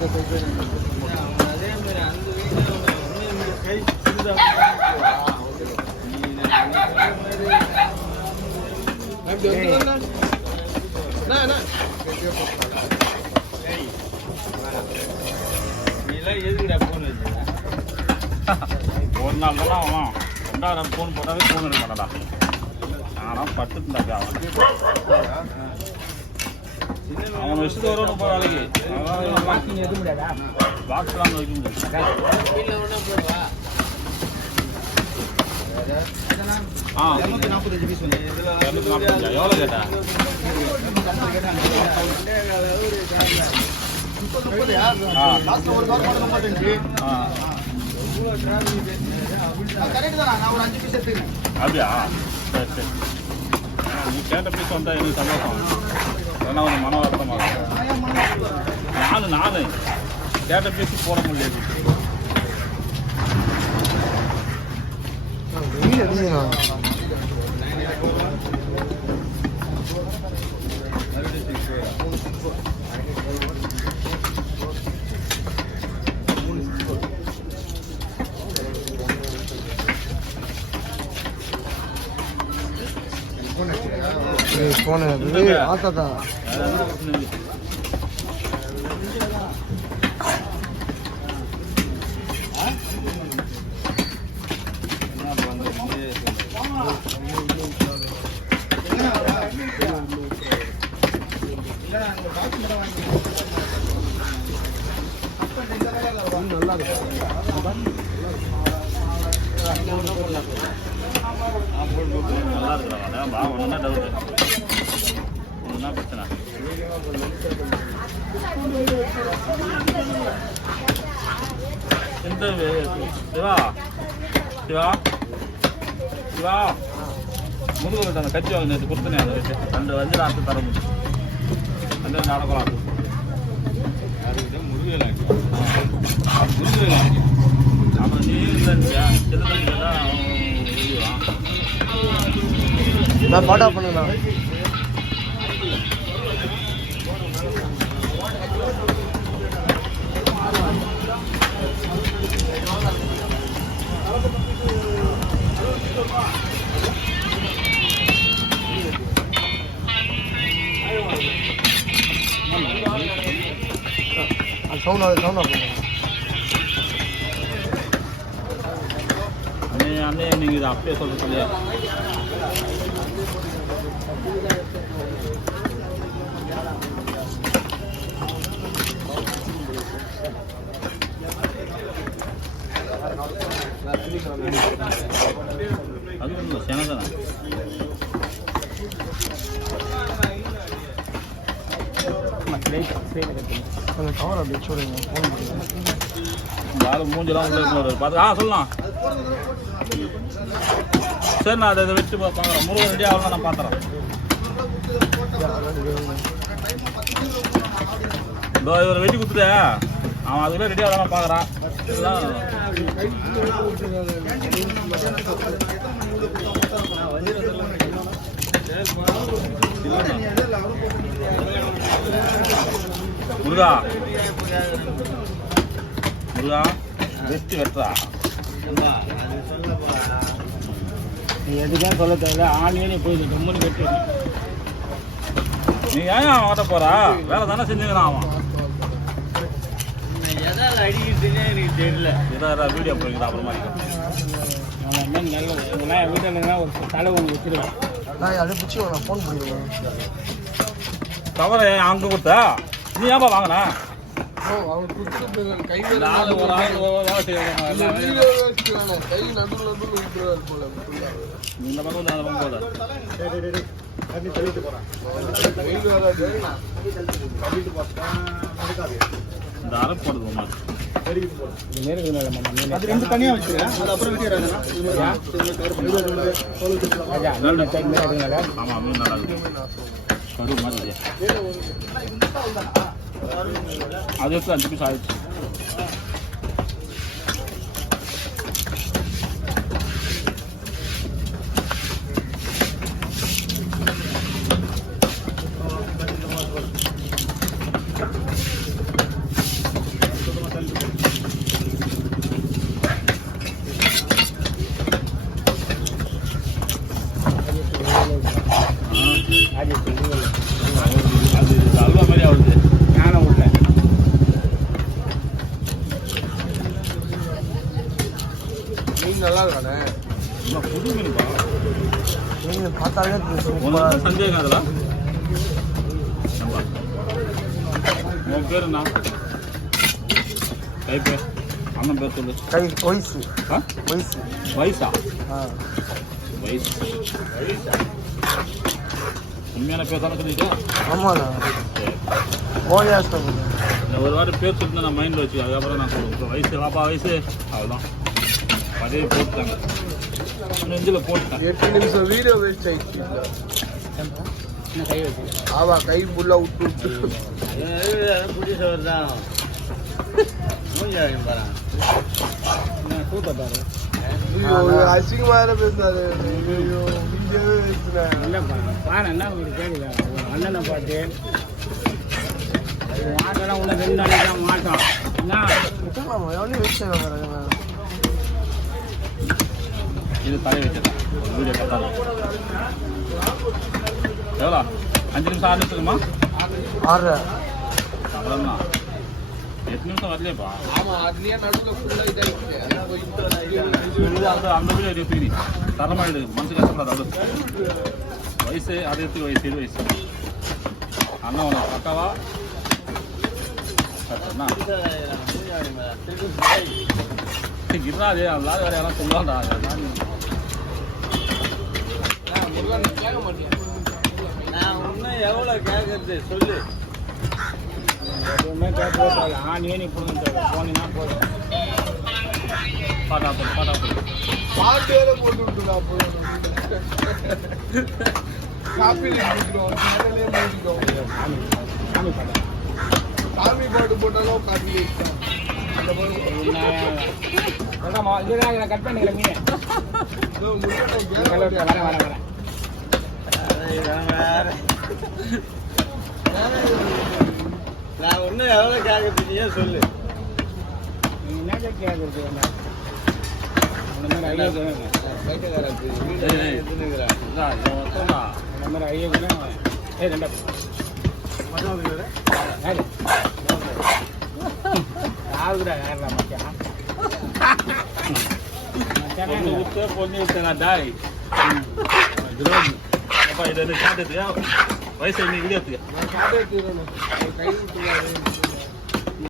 ஒரு நாள் தான் அவன் 2 ஃபோன் போட்டாவே ஃபோன் எடுக்க மாட்டாடா. ஆனால் பட்டுருந்தாக்கா அவன் விஷயத்து வரணும் போகிற வேலைக்கு பாக்ஸ்லாம் வைக்க முடியாது. எவ்வளோ கேட்டா? அப்படியா? சரி சரி. நீ கேட்ட பீஸ் வந்தால் எனக்கு சந்தோஷம். ஏன்னா ஒரு மன வருத்தமாக இருக்கும். நானு கேட்ட பீஸ் போட முடியாது. ஃபோனு ஆத்தாதா நல்லா இருக்கிறாங்க. வா ஒன்றுனா டவுட்டு ஒன்றுனா பிரச்சனை. எந்த சிவா சிவா சிவா முருகன் அந்த கட்சி வாங்க நேற்று கொடுத்தனே அந்த வச்சு 2 வஞ்சு ஆற்று தர முடியும். அந்த நடக்கலாம் முருகன் அப்புறம் நீ இல்லையா நான் பாட்டா பண்ணுங்கண்ணா. சவுண்டா பண்ணுங்க அண்ணே. நீங்கள் இதை அப்படியே சொல்லியா? அது ஒன்றும் சேனதானே அந்த கவர் அப்படி வச்சுடுங்க. யாரும் மூஞ்செல்லாம் பார்த்து சொல்லலாம். சரி நான் அதை வச்சு பார்க்குறேன். முருகன் ரெடி ஆகலாம் நான் பார்த்துறேன். இதோ இவரை வெட்டி கொடுத்துட்டேன். அவன் அதுக்குள்ளே ரெடி ஆகலாம் பார்க்குறான். முருகா முருகா பெஸ்ட் வெட்டுறா. நீ எதுக்காக சொல்ல தேவையில்ல. ஆன்லைனே போயிட்டு கம்முன்னு வெட்டு. நீ ஏன் அவன் ஓட்ட போறா? வேலை தானே செஞ்சுக்கிறான் அவன். எதாவது அடிக்கிறதுனே எனக்கு தெரியல. ஏதாவது வீடியோ போயிருக்குதா அப்புறமா? அவன் நல்ல வீட்டில் ஒரு தலை ஒன்று வச்சுருவேன். நான் அதை பிடிச்சி நான் ஃபோன் பண்ணிடுவேன். தவறு அங்கே கொடுத்தா நீ ஏன்பா வாங்கினா? இந்த பக்கம் அந்த பக்கம் போதா இந்த அரப்பு போடுது. ஆமா மீன் நல்லா இருக்கு. கரு மாதிரி அது எடுத்து 5 பீஸ் ஆயிடுச்சு. பார்த்தாலே ஒன்றும் சந்தேகம் அதில். உன் பேர் என்ன? கை பேர் அண்ணன் பேர் சொல்லு. கை வயசு வயசு வயசா? ஆ வயசு உண்மையான பேர் தானே சொல்லிட்டு? ஆமாண்ணா ஓலியாஸ்தான் ஒரு வாரம் பேர் சொல்லிட்டு நான் மைண்டில் வச்சு அதுக்கப்புறம் நான் சொல்லுவேன். வயசு வாப்பா வயசு அவ்வளோதான் அதே போட்டுட்டாங்க. நெஞ்சில் போட்டுட்டேன். 8 நிமிஷம் வீடியோ வேஸ்ட் ஆயிடுச்சு. கை வச்சு ஆவா கை ஃபுல்லா விட்டு புடிச்சவர் தான் அசிங்கமா பேசுறாரு. என்ன கேட்குது அண்ணனை பாட்டு மாட்டெல்லாம் உள்ள 2 நாளைக்கு தான் மாட்டோம். எவ்வளோ வேஸ்ட் ஆகிறாங்க. இது தலை வச்சதான் வீடியோ கட்டாலும் எவ்வளோ 5 நிமிஷம் 6 நிமிஷத்துக்குமா? 6 அவ்வளோண்ணா 8 நிமிஷம் வரலையேப்பா. அந்த வீடியோ எடுத்து தரமாக எடு. மனசு கஷ்டப்படாது. வயசு அது எடுத்து வயசு 7 வயசு அண்ணா உனக்கு பக்காவா கஷ்டம்னா கிட்டாது எல்லாரும் வேற யாரும் சொல்லுவாண்டா. நான் இன்னும் எவ்வளோ கேட்கறது சொல்லு. எதுவுமே கேட்கவே நீ போடுங்க போனீங்கன்னா போதும். பாட்டா போட்டு பாட்டு வேற போட்டு விட்டுடா போதும். சாமி பாட்டு போட்டாலும் காப்பி கட் பண்ணிக்கிறேன் மீன் வரேன். நான் ஒன்றும் எவ்வளோ கேட்கறீங்க சொல்லு. நீங்க என்ன கேட்கறது அந்த மாதிரி வயசு வீடியோ